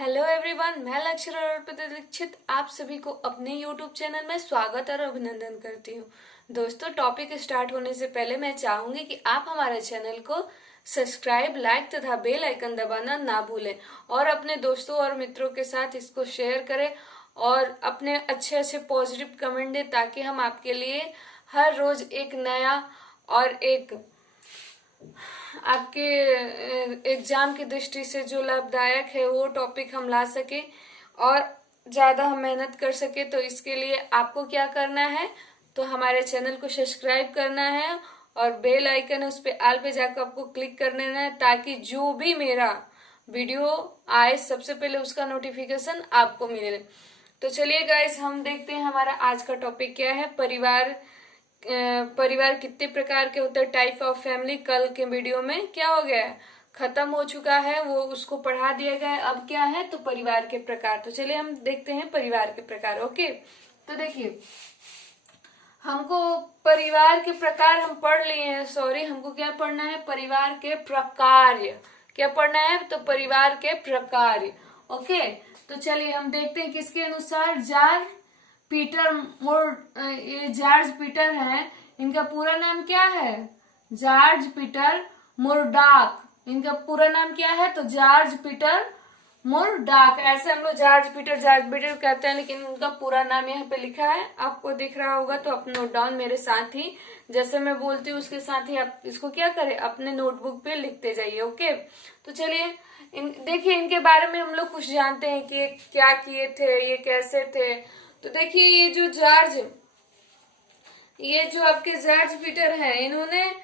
Hello everyone, मैं लक्ष्य अरोड़ा दीक्षित आप सभी को अपने यूट्यूब चैनल में स्वागत और अभिनंदन करती हूँ। दोस्तों, टॉपिक स्टार्ट होने से पहले मैं चाहूंगी कि आप हमारे चैनल को सब्सक्राइब, लाइक तथा बेल आइकन दबाना ना भूलें और अपने दोस्तों और मित्रों के साथ इसको शेयर करें और अपने अच्छे अच्छे पॉजिटिव कमेंट दें ताकि हम आपके लिए हर रोज एक नया और एक आपके एग्जाम की दृष्टि से जो लाभदायक है वो टॉपिक हम ला सके और ज्यादा हम मेहनत कर सके। तो इसके लिए आपको क्या करना है, तो हमारे चैनल को सब्सक्राइब करना है और बेल आइकन है उस पे ऑल पे जाकर आपको क्लिक कर देना है ताकि जो भी मेरा वीडियो आए सबसे पहले उसका नोटिफिकेशन आपको मिले। तो चलिए गाइस, हम देखते हैं हमारा आज का टॉपिक क्या है। परिवार कितने प्रकार के होते हैं, टाइप ऑफ फैमिली। कल के वीडियो में क्या हो गया है, खत्म हो चुका है, वो उसको पढ़ा दिया गया है। अब क्या है, तो परिवार के प्रकार। तो चलिए हम देखते हैं परिवार के प्रकार। ओके, तो देखिए हमको परिवार के प्रकार हम पढ़ लिए हैं। सॉरी, हमको क्या पढ़ना है, परिवार के प्रकार। क्या पढ़ना है, तो परिवार के प्रकार। ओके, तो चलिए हम देखते हैं किसके अनुसार। ये जॉर्ज पीटर है, इनका पूरा नाम क्या है, जॉर्ज पीटर मुरडॉक। इनका पूरा नाम क्या है, तो जॉर्ज पीटर मुरडॉक। ऐसे हम लोग जॉर्ज पीटर कहते हैं, लेकिन उनका पूरा नाम यहाँ पे लिखा है, आपको दिख रहा होगा। तो आप नोट डाउन मेरे साथ ही, जैसे मैं बोलती हूँ उसके साथ ही आप इसको क्या करें, अपने नोटबुक पे लिखते जाइए। ओके, तो चलिए देखिए इनके बारे में हम लोग कुछ जानते हैं कि ये क्या किए थे, ये कैसे थे। तो देखिए ये जो आपके जॉर्ज पीटर है, इन्होंने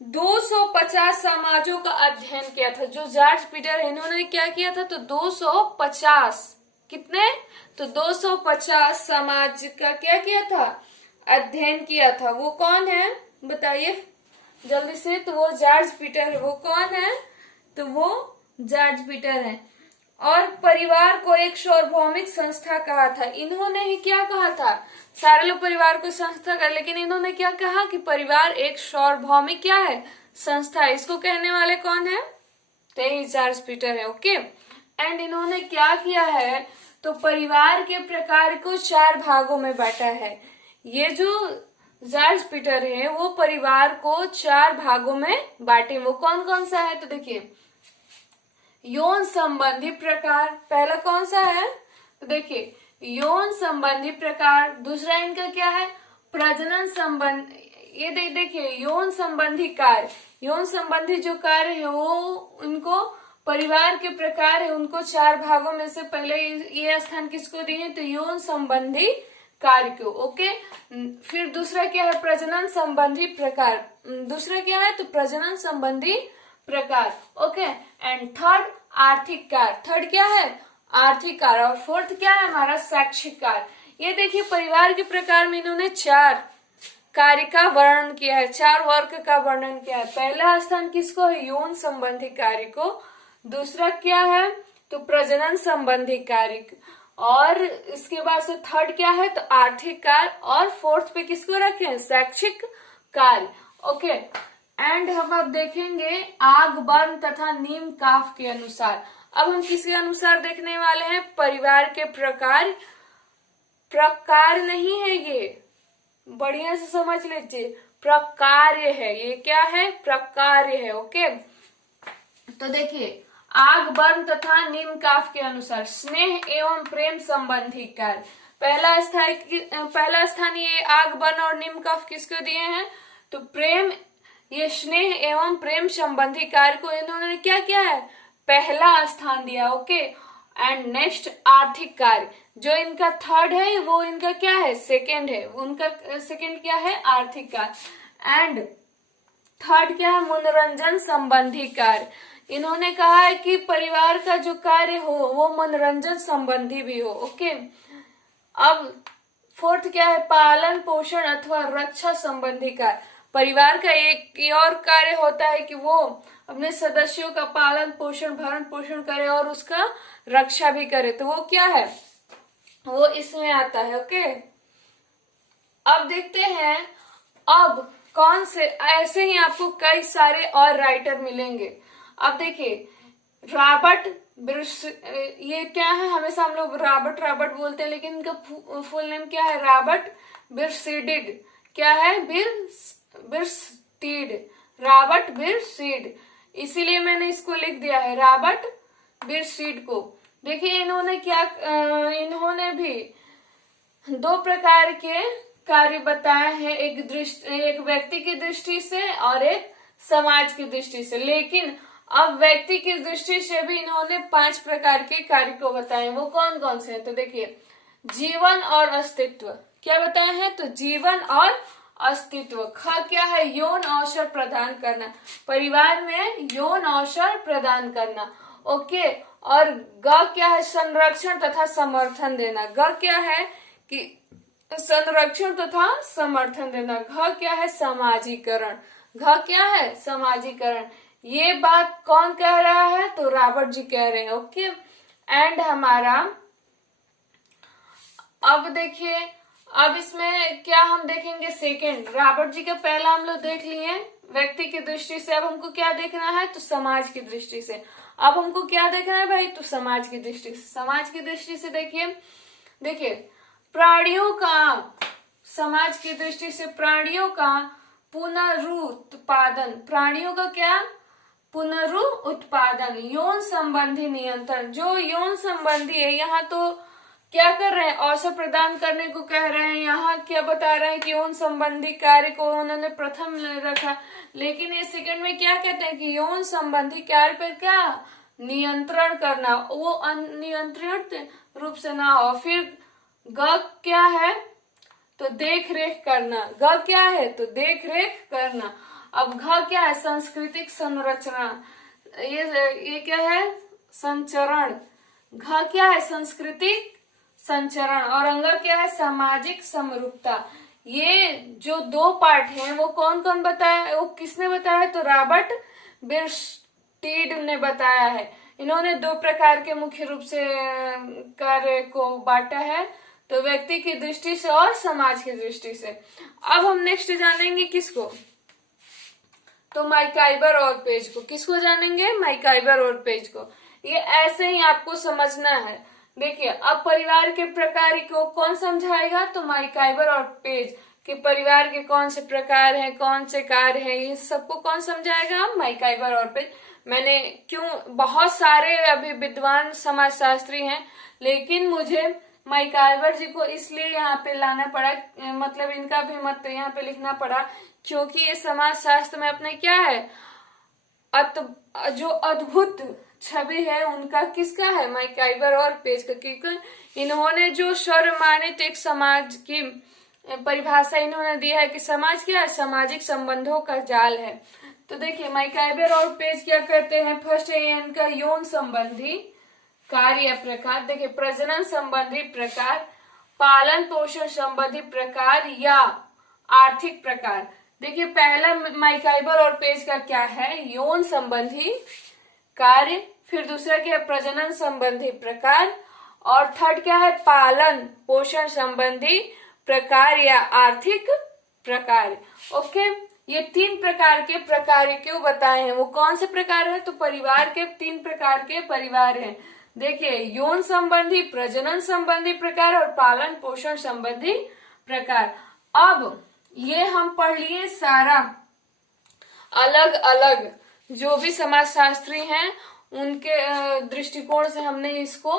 250 समाजों का अध्ययन किया था। जो जॉर्ज पीटर है, इन्होंने क्या किया था, तो 250, कितने, तो 250 समाज का क्या किया था, अध्ययन किया था। वो कौन है बताइए जल्दी से। तो वो जॉर्ज पीटर है। वो कौन है, तो वो जॉर्ज पीटर है। और परिवार को एक सार्वभौमिक संस्था कहा था। इन्होंने ही क्या कहा था, सारे लोग परिवार को संस्था का, लेकिन इन्होंने क्या कहा कि परिवार एक सार्वभौमिक क्या है, संस्था। इसको कहने वाले कौन है, तो यही जॉर्ज पीटर है। ओके, एंड इन्होंने क्या किया है, तो परिवार के प्रकार को 4 भागों में बांटा है। ये जो जॉर्ज पीटर है वो परिवार को 4 भागों में बांटे। वो कौन कौन सा है, तो देखिए यौन संबंधी प्रकार पहला कौन सा है, तो देखिए यौन संबंधी प्रकार। दूसरा इनका क्या है, प्रजनन संबंध। ये देखिए यौन संबंधी कार्य। यौन संबंधी जो कार्य है वो इनको परिवार के प्रकार है, उनको 4 भागों में से पहले ये स्थान किसको दिए, तो यौन संबंधी कार्य को। ओके, फिर दूसरा क्या है, प्रजनन संबंधी प्रकार। दूसरा क्या है, तो प्रजनन संबंधी प्रकार। ओके, एंड थर्ड आर्थिक कार्य। थर्ड क्या है, आर्थिक कार्य। और फोर्थ क्या है हमारा, शैक्षिक कार्य। ये देखिए परिवार के प्रकार में इन्होंने 4 कार्य का वर्णन किया है, 4 वर्ग का वर्णन किया है। पहला स्थान किसको है, यौन संबंधी कार्य को। दूसरा क्या है, तो प्रजनन संबंधी कार्य। और इसके बाद से थर्ड क्या है, तो आर्थिक कार्य। और फोर्थ पे किसको रखे हैं, शैक्षिक कार्य। ओके, एंड हम अब देखेंगे आग, बर्न तथा नीम काफ के अनुसार। अब हम किसके अनुसार देखने वाले हैं, परिवार के प्रकार। प्रकार नहीं है ये, बढ़िया से समझ लीजिए, प्रकार्य है। ये क्या है, प्रकार्य है। ओके, तो देखिए आग, बर्न तथा नीम काफ के अनुसार स्नेह एवं प्रेम संबंधी कार्य। पहला स्थान ये आग, बर्न और नीम काफ किसको दिए हैं, तो प्रेम, ये स्नेह एवं प्रेम संबंधी कार्य को इन्होंने क्या किया है, पहला स्थान दिया। ओके, एंड नेक्स्ट आर्थिक कार्य जो इनका थर्ड है वो इनका क्या है, सेकेंड है। उनका सेकेंड क्या है, आर्थिक कार्य। एंड थर्ड क्या है, मनोरंजन संबंधी कार्य। इन्होंने कहा है कि परिवार का जो कार्य हो वो मनोरंजन संबंधी भी हो। ओके, अब फोर्थ क्या है, पालन पोषण अथवा रक्षा संबंधी कार्य। परिवार का एक और कार्य होता है कि वो अपने सदस्यों का पालन पोषण, भरण पोषण करे और उसका रक्षा भी करे। तो वो क्या है, वो इसमें आता है। ओके, अब देखते हैं अब कौन से, ऐसे ही आपको कई सारे और राइटर मिलेंगे। अब देखिए रॉबर्ट ये क्या है, हमेशा हम लोग रॉबर्ट रॉबर्ट बोलते हैं, लेकिन इनका फुल नेम क्या है, रॉबर्ट बिरस्टीड। क्या है, बिरस्टीड, रॉबर्ट बिरस्टीड। इसीलिए मैंने इसको लिख दिया है रॉबर्ट बिरस्टीड को। देखिए इन्होंने क्या इन्होंने भी दो प्रकार के कार्य बताए हैं, एक व्यक्ति की दृष्टि से और एक समाज की दृष्टि से। लेकिन अब व्यक्ति की दृष्टि से भी इन्होंने 5 प्रकार के कार्य को बताए। वो कौन कौन से हैं, तो देखिए जीवन और अस्तित्व। क्या बताए हैं, तो जीवन और अस्तित्व। ख क्या है, यौन अवसर प्रदान करना, परिवार में यौन अवसर प्रदान करना। ओके, और ग क्या है, संरक्षण तथा समर्थन देना। ग क्या है कि संरक्षण तथा समर्थन देना। घ क्या है, समाजीकरण। घ क्या है, समाजीकरण। ये बात कौन कह रहा है, तो रॉबर्ट जी कह रहे हैं। ओके, एंड हमारा अब देखिए, अब इसमें क्या हम देखेंगे, सेकंड रॉबर्ट जी का पहला हम लोग देख लिए व्यक्ति की दृष्टि से। अब हमको क्या देखना है, तो समाज की दृष्टि से। अब हमको क्या देखना है भाई, तो समाज की दृष्टि से। समाज की दृष्टि से देखिए प्राणियों का, समाज की दृष्टि से प्राणियों का पुनरुत्पादन। प्राणियों का क्या, पुनरुत्पादन। यौन संबंधी नियंत्रण, जो यौन संबंधी है, यहाँ तो क्या कर रहे हैं, अवसर प्रदान करने को कह रहे हैं। यहाँ क्या बता रहे हैं कि यौन संबंधी कार्य को उन्होंने प्रथम रखा, लेकिन ये सेकंड में क्या कहते हैं कि यौन संबंधी कार्य पर क्या नियंत्रण करना, वो अनियंत्रित रूप से ना हो। फिर ग क्या है, तो देख रेख करना। ग क्या है, तो देख रेख करना। अब घ क्या है, सांस्कृतिक संरचना। ये क्या है, संचरण। घ क्या है, सांस्कृतिक संचरण। और अंग क्या है, सामाजिक समरूपता। ये जो 2 पार्ट हैं वो कौन कौन बताया, वो किसने बताया, तो रॉबर्ट बिरस्टीड ने बताया है। इन्होंने 2 प्रकार के मुख्य रूप से कार्य को बांटा है, तो व्यक्ति की दृष्टि से और समाज की दृष्टि से। अब हम नेक्स्ट जानेंगे किसको, तो मैकाइबर और पेज को। किसको जानेंगे, मैकाइबर और पेज को। ये ऐसे ही आपको समझना है। देखिए अब परिवार के प्रकार को कौन समझाएगा, तो मैकाइबर और पेज कि परिवार के कौन से प्रकार हैं, कौन से कार्य हैं, ये सबको कौन समझाएगा, मैकाइबर और पेज। मैंने क्यों, बहुत सारे अभी विद्वान समाजशास्त्री हैं, लेकिन मुझे मैकाइबर जी को इसलिए यहाँ पे लाना पड़ा, मतलब इनका भी मत यहाँ पे लिखना पड़ा, क्योंकि ये समाजशास्त्र में अपने क्या है, जो अद्भुत छवि है उनका किसका है, मैकाइबर और पेज का। क्योंकि इन्होंने जो सर्वमान्य एक समाज की परिभाषा इन्होंने दिया है कि समाज क्या है, सामाजिक संबंधों का जाल है। तो देखिए मैकाइबर और पेज क्या कहते हैं, फर्स्ट है इनका यौन संबंधी कार्य या प्रकार। देखिए प्रजनन संबंधी प्रकार, पालन पोषण संबंधी प्रकार या आर्थिक प्रकार। देखिए पहला मैकाइबर और पेज का क्या है, यौन संबंधी कार्य, फिर दूसरा क्या है, प्रजनन संबंधी प्रकार, और थर्ड क्या है, पालन पोषण संबंधी प्रकार या आर्थिक प्रकार। ओके, ये 3 प्रकार के प्रकार क्यों बताए हैं, वो कौन से प्रकार है, तो परिवार के 3 प्रकार के परिवार हैं। देखिए यौन संबंधी, प्रजनन संबंधी प्रकार और पालन पोषण संबंधी प्रकार। अब ये हम पढ़ लिए सारा अलग अलग जो भी समाजशास्त्री हैं उनके दृष्टिकोण से हमने इसको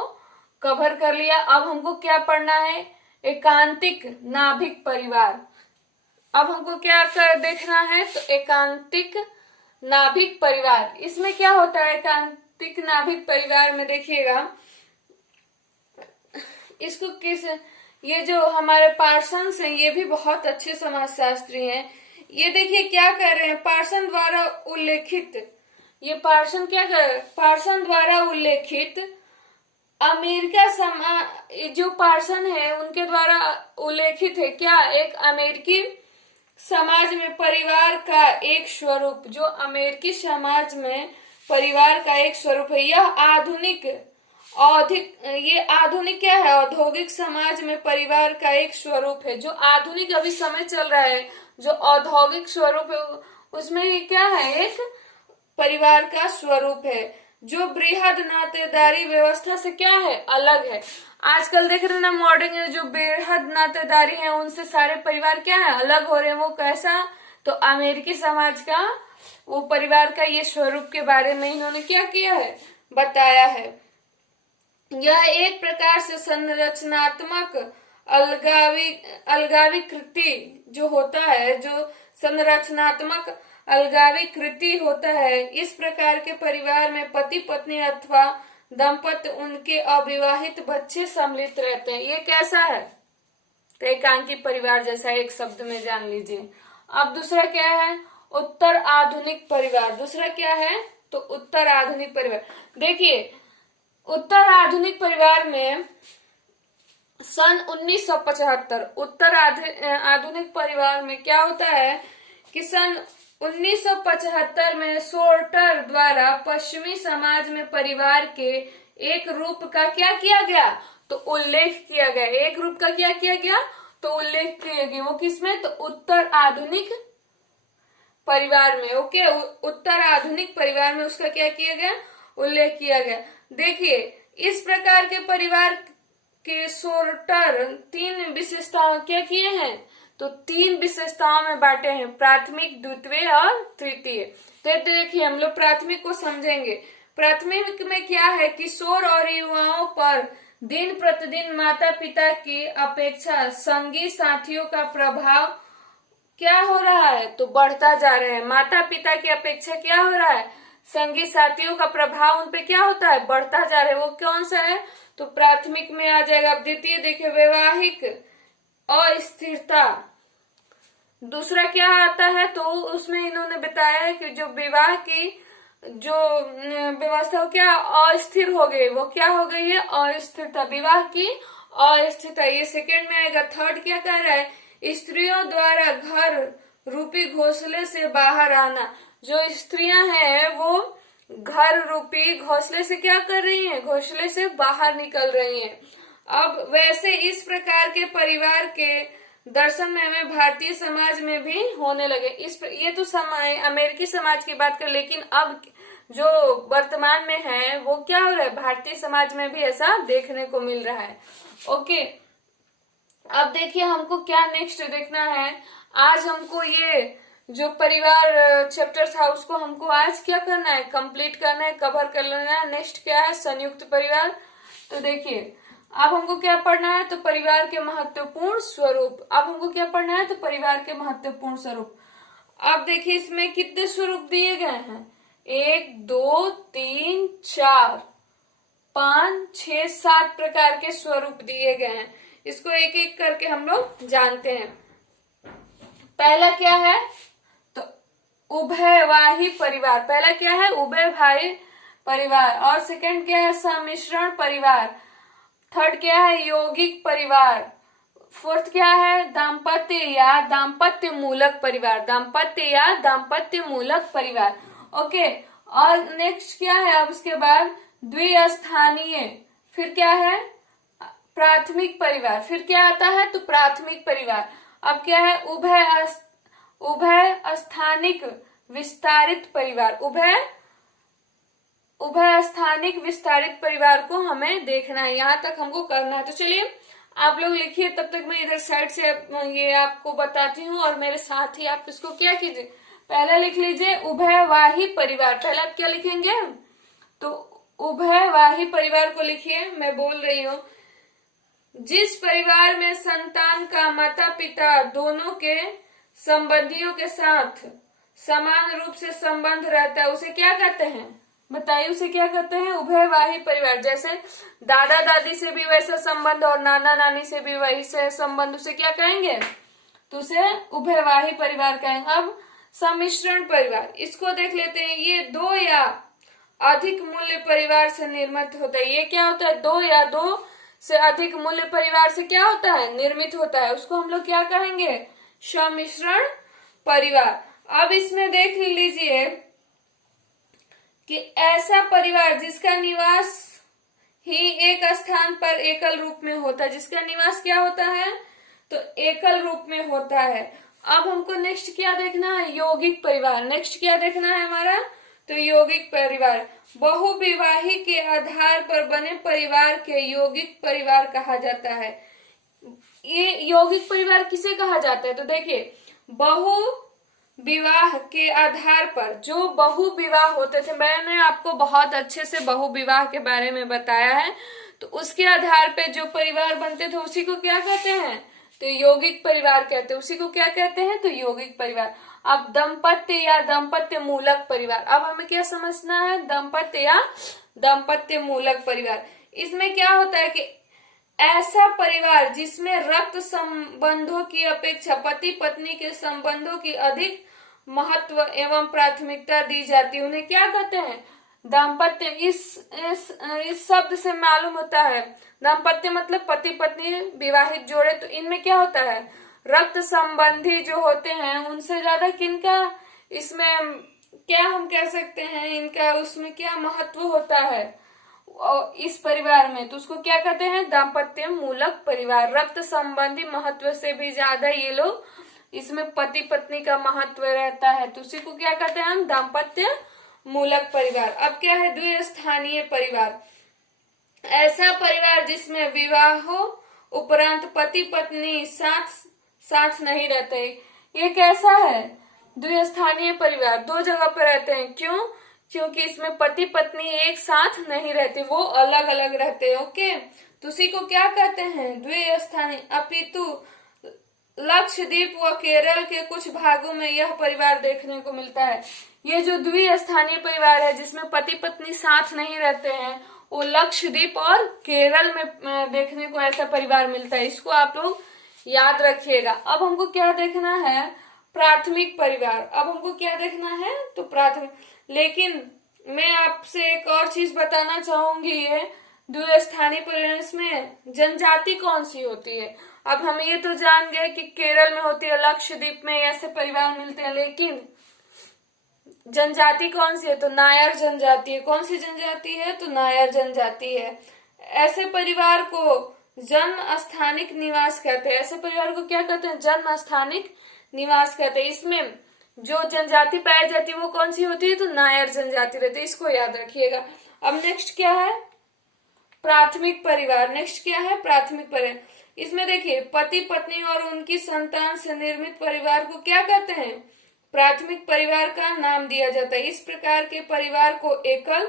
कवर कर लिया। अब हमको क्या पढ़ना है, एकांतिक नाभिक परिवार। अब हमको क्या देखना है, तो एकांतिक नाभिक परिवार। इसमें क्या होता है एकांतिक नाभिक परिवार में, देखिएगा इसको किस, ये जो हमारे पार्सन्स हैं ये भी बहुत अच्छे समाजशास्त्री हैं। ये देखिए क्या कर रहे हैं, पार्सन द्वारा उल्लेखित, ये पार्सन क्या कर रहे हैं, पार्सन द्वारा उल्लेखित अमेरिका जो पार्सन है उनके द्वारा उल्लेखित है क्या, एक अमेरिकी समाज में परिवार का एक स्वरूप, जो अमेरिकी समाज में परिवार का एक स्वरूप है। यह ये आधुनिक क्या है, औद्योगिक समाज में परिवार का एक स्वरूप है। जो आधुनिक अभी समय चल रहा है, जो औद्योगिक स्वरूप है, उसमें ये क्या है, एक परिवार का स्वरूप है। जो बृहद नातेदारी व्यवस्था से क्या है, अलग है। आजकल देख रहे हैं ना मॉडर्न जो बृहद नातेदारी है उनसे सारे परिवार क्या है, अलग हो रहे हैं। वो कैसा, तो अमेरिकी समाज का वो परिवार का ये स्वरूप के बारे में इन्होंने क्या किया है, बताया है। यह एक प्रकार से संरचनात्मक अलगावीकृति जो होता है, जो संरचनात्मक अलगावीकृति होता है, इस प्रकार के परिवार में पति पत्नी अथवा दंपति उनके अविवाहित बच्चे सम्मिलित रहते हैं। ये कैसा है, तो एकांकी परिवार जैसा, एक शब्द में जान लीजिए। अब दूसरा क्या है, उत्तर आधुनिक परिवार। दूसरा क्या है, तो उत्तर आधुनिक परिवार। देखिए उत्तर आधुनिक परिवार में सन 1975 उत्तर आधुनिक परिवार में क्या होता है कि सन 1975 में सोर्टर द्वारा पश्चिमी समाज में परिवार के एक रूप का क्या किया गया, तो उल्लेख किया गया। एक रूप का क्या किया गया, तो उल्लेख किया गया। वो किसमें, तो उत्तर आधुनिक परिवार में। ओके, उत्तर आधुनिक परिवार में उसका क्या किया गया, उल्लेख किया गया। देखिए इस प्रकार के परिवार के सोर्टर तीन विशेषताओं क्या किए हैं, तो तीन विशेषताओं में बांटे हैं, प्राथमिक, द्वितीय और तृतीय। तो देखिए हम लोग प्राथमिक को समझेंगे। प्राथमिक में क्या है, किशोर और युवाओं पर दिन प्रतिदिन माता पिता की अपेक्षा संगी साथियों का प्रभाव क्या हो रहा है, तो बढ़ता जा रहा है। माता पिता की अपेक्षा क्या हो रहा है, संगी साथियों का प्रभाव उन पे क्या होता है, बढ़ता जा रहा है। वो कौन सा है, तो प्राथमिक में आ जाएगा। द्वितीय देखिए वैवाहिक अस्थिरता। दूसरा क्या आता है, तो उसमें इन्होंने बताया है कि जो विवाह की जो व्यवस्था क्या अस्थिर हो गई, वो क्या हो गई है, अस्थिरता, विवाह की अस्थिरता। ये सेकंड में आएगा। थर्ड क्या कह रहा है, स्त्रियों द्वारा घर रूपी घोंसले से बाहर आना। जो स्त्रियां हैं वो घर रूपी घोंसले से क्या कर रही हैं, घोंसले से बाहर निकल रही हैं। अब वैसे इस प्रकार के परिवार के दर्शन में हमें भारतीय समाज में भी होने लगे। ये तो समय अमेरिकी समाज की बात कर, लेकिन अब जो वर्तमान में है वो क्या हो रहा है, भारतीय समाज में भी ऐसा देखने को मिल रहा है। ओके, अब देखिए हमको क्या नेक्स्ट देखना है। आज हमको ये जो परिवार चैप्टर था उसको हमको आज क्या करना है, कंप्लीट करना है, कवर कर लेना है। नेक्स्ट क्या है, संयुक्त परिवार। तो देखिए अब हमको क्या पढ़ना है, तो परिवार के महत्वपूर्ण स्वरूप। अब हमको क्या पढ़ना है, तो परिवार के महत्वपूर्ण स्वरूप। अब देखिए इसमें कितने स्वरूप दिए गए हैं, 1 2 3 4 5 6 7 प्रकार के स्वरूप दिए गए हैं। इसको एक एक करके हम लोग जानते हैं। पहला क्या है, तो उभयवाही परिवार। पहला क्या है, उभयवाही परिवार। और सेकंड क्या है, सम्मिश्रण परिवार। थर्ड क्या है, यौगिक परिवार। फोर्थ क्या है, दाम्पत्य या दाम्पत्य मूलक परिवार। दाम्पत्य या दाम्पत्य मूलक परिवार। ओके, और नेक्स्ट क्या है, अब उसके बाद द्विस्थानीय। फिर क्या है, प्राथमिक परिवार। फिर क्या आता है, तो प्राथमिक परिवार। अब क्या है, उभय स्थानिक विस्तारित परिवार। उभय स्थानिक विस्तारित परिवार को हमें देखना है, यहां तक हमको करना है। तो चलिए आप लोग लिखिए, तब तक मैं इधर साइड से ये आपको बताती हूँ और मेरे साथ ही आप इसको क्या कीजिए, पहला लिख लीजिए उभयवाही परिवार। पहला आप क्या लिखेंगे, तो उभयवाही परिवार को लिखिए। मैं बोल रही हूँ, जिस परिवार में संतान का माता पिता दोनों के संबंधियों के साथ समान रूप से संबंध रहता है उसे क्या कहते हैं, बताइए, उसे क्या कहते हैं, उभयवाही परिवार। जैसे दादा दादी से भी वैसा संबंध और नाना नानी से भी वैसे संबंध, उसे क्या कहेंगे, तो उसे उभयवाही परिवार कहेंगे। अब सम्मिश्रण परिवार, इसको देख लेते हैं। ये 2 या अधिक मूल्य परिवार से निर्मित होता है। ये क्या होता है, 2 या 2 से अधिक मूल्य परिवार से क्या होता है, निर्मित होता है। उसको हम लोग क्या कहेंगे, सम्मिश्रण परिवार। अब इसमें देख लीजिए कि ऐसा परिवार जिसका निवास ही एक स्थान पर एकल रूप में होता है। जिसका निवास क्या होता है, तो एकल रूप में होता है। अब हमको नेक्स्ट क्या देखना है, यौगिक परिवार। नेक्स्ट क्या देखना है हमारा, तो यौगिक परिवार। बहुविवाही के आधार पर बने परिवार के यौगिक परिवार कहा जाता है। ये यौगिक परिवार किसे कहा जाता है? तो देखिए, बहु विवाह के आधार पर जो बहु विवाह होते थे, मैंने आपको बहुत अच्छे से बहु विवाह के बारे में बताया है, तो उसके आधार पे जो परिवार बनते थे उसी को क्या कहते हैं? तो यौगिक परिवार कहते हैं। उसी को क्या कहते हैं? तो यौगिक परिवार। अब दंपत्य या दंपत्य मूलक परिवार, अब हमें क्या समझना है? दंपत्य या दंपत्य मूलक परिवार। इसमें क्या होता है कि ऐसा परिवार जिसमें रक्त संबंधों की अपेक्षा पति पत्नी के संबंधों की अधिक महत्व एवं प्राथमिकता दी जाती है, उन्हें क्या कहते हैं? दाम्पत्य। इस शब्द से मालूम होता है, दाम्पत्य मतलब पति पत्नी विवाहित जोड़े, तो इनमें क्या होता है? रक्त संबंधी जो होते हैं उनसे ज्यादा किनका इसमें क्या हम कह सकते हैं, इनका उसमें क्या महत्व होता है इस परिवार में? तो उसको क्या कहते हैं? दाम्पत्य मूलक परिवार। रक्त संबंधी महत्व से भी ज्यादा ये लोग इसमें पति पत्नी का महत्व रहता है, तो उसी को क्या कहते हैं हम? दाम्पत्य मूलक परिवार। अब क्या है? द्विस्थानीय परिवार। ऐसा परिवार जिसमें विवाह उपरांत पति पत्नी साथ नहीं रहते। ये कैसा है? द्विस्थानीय परिवार, दो जगह पर रहते हैं। क्यों? क्योंकि इसमें पति पत्नी एक साथ नहीं रहते, वो अलग अलग रहते हैं। ओके, तो उसी को क्या कहते हैं? द्विस्थानीय। अपितु लक्षद्वीप व केरल के कुछ भागों में यह परिवार देखने को मिलता है। ये जो द्विस्थानीय परिवार है जिसमें पति पत्नी साथ नहीं रहते हैं, वो लक्षद्वीप और केरल में देखने को ऐसा परिवार मिलता है। इसको आप लोग याद रखिएगा। अब हमको क्या देखना है? प्राथमिक परिवार। अब हमको क्या देखना है? तो प्राथमिक। लेकिन मैं आपसे एक और चीज बताना चाहूंगी, ये द्विस्थानीय परिवार में जनजाति कौन सी होती है? अब हम ये तो जान गए कि केरल में होती है, लक्षद्वीप में ऐसे परिवार मिलते हैं, लेकिन जनजाति कौन सी है? तो नायर जनजाति है। कौन सी जनजाति है? तो नायर जनजाति है। ऐसे परिवार को जन्म स्थानिक निवास कहते हैं। ऐसे परिवार को क्या कहते हैं? जन्म स्थानिक निवास कहते हैं। इसमें जो जनजाति पाई जाती है वो कौन सी होती है? तो नायर जनजाति रहती है। इसको याद रखिएगा। अब नेक्स्ट क्या है? प्राथमिक परिवार। नेक्स्ट क्या है? प्राथमिक परिवार। इसमें देखिए, पति पत्नी और उनकी संतान से निर्मित परिवार को क्या कहते हैं? प्राथमिक परिवार का नाम दिया जाता है। इस प्रकार के परिवार को एकल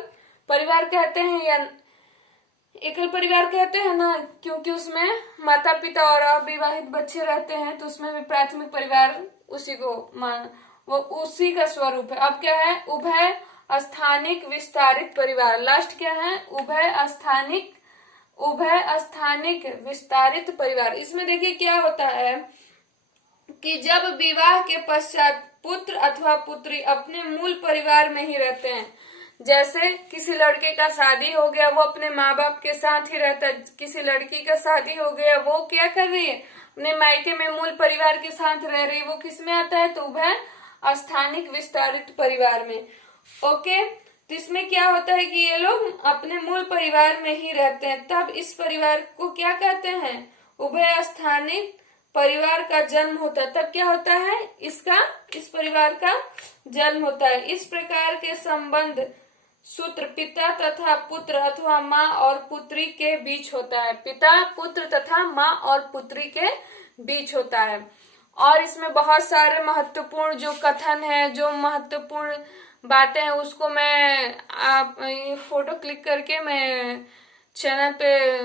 परिवार कहते हैं, या एकल परिवार कहते हैं ना, क्योंकि उसमें माता पिता और अविवाहित बच्चे रहते हैं, तो उसमें भी प्राथमिक परिवार उसी को वो उसी का स्वरूप है। अब क्या है? उभय स्थानिक विस्तारित परिवार। लास्ट क्या है? उभय स्थानिक विस्तारित परिवार। इसमें देखिए क्या होता है कि जब विवाह के पश्चात पुत्र अथवा पुत्री अपने मूल परिवार में ही रहते हैं, जैसे किसी लड़के का शादी हो गया, वो अपने माँ बाप के साथ ही रहता है। किसी लड़की का शादी हो गया, वो क्या कर रही है? अपने मायके में मूल परिवार के साथ रह रही है। वो किस में आता है? तो उभय स्थानिक विस्तारित परिवार में। ओके, तो इसमें क्या होता है कि ये लोग अपने मूल परिवार में ही रहते हैं। तब इस परिवार को क्या कहते हैं? उभय स्थानिक परिवार का जन्म होता है। तब क्या होता है? इस परिवार का जन्म होता है। इस प्रकार के संबंध सूत्र पिता तथा पुत्र अथवा माँ और पुत्री के बीच होता है। पिता पुत्र तथा माँ और पुत्री के बीच होता है। और इसमें बहुत सारे महत्वपूर्ण जो कथन है, जो महत्वपूर्ण बातें हैं, उसको मैं आप ये फोटो क्लिक करके मैं चैनल पे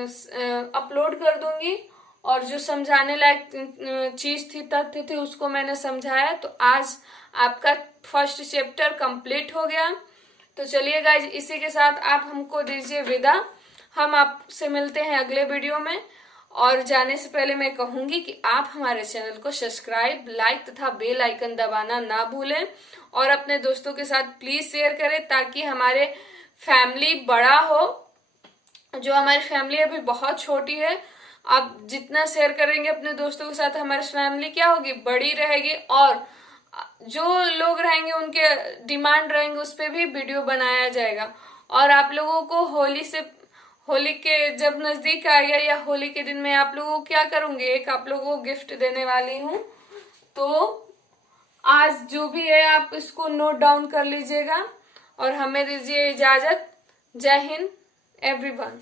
अपलोड कर दूंगी। और जो समझाने लायक चीज थी, तथ्य थे, उसको मैंने समझाया। तो आज आपका फर्स्ट चैप्टर कंप्लीट हो गया। तो चलिए गाइज, इसी के साथ आप हमको दीजिए विदा। हम आपसे मिलते हैं अगले वीडियो में। और जाने से पहले मैं कहूंगी कि आप हमारे चैनल को सब्सक्राइब, लाइक तथा बेल आइकन दबाना ना भूलें, और अपने दोस्तों के साथ प्लीज शेयर करें, ताकि हमारे फैमिली बड़ा हो। जो हमारी फैमिली अभी बहुत छोटी है, आप जितना शेयर करेंगे अपने दोस्तों के साथ, हमारी फैमिली क्या होगी? बड़ी रहेगी। और जो लोग रहेंगे उनके डिमांड रहेंगे, उस पर भी वीडियो बनाया जाएगा। और आप लोगों को होली के जब नजदीक आ गया, या होली के दिन मैं आप लोगों को क्या करूंगी, एक आप लोगों को गिफ्ट देने वाली हूँ। तो आज जो भी है आप इसको नोट डाउन कर लीजिएगा। और हमें दीजिए इजाजत। जय हिंद एवरीवन।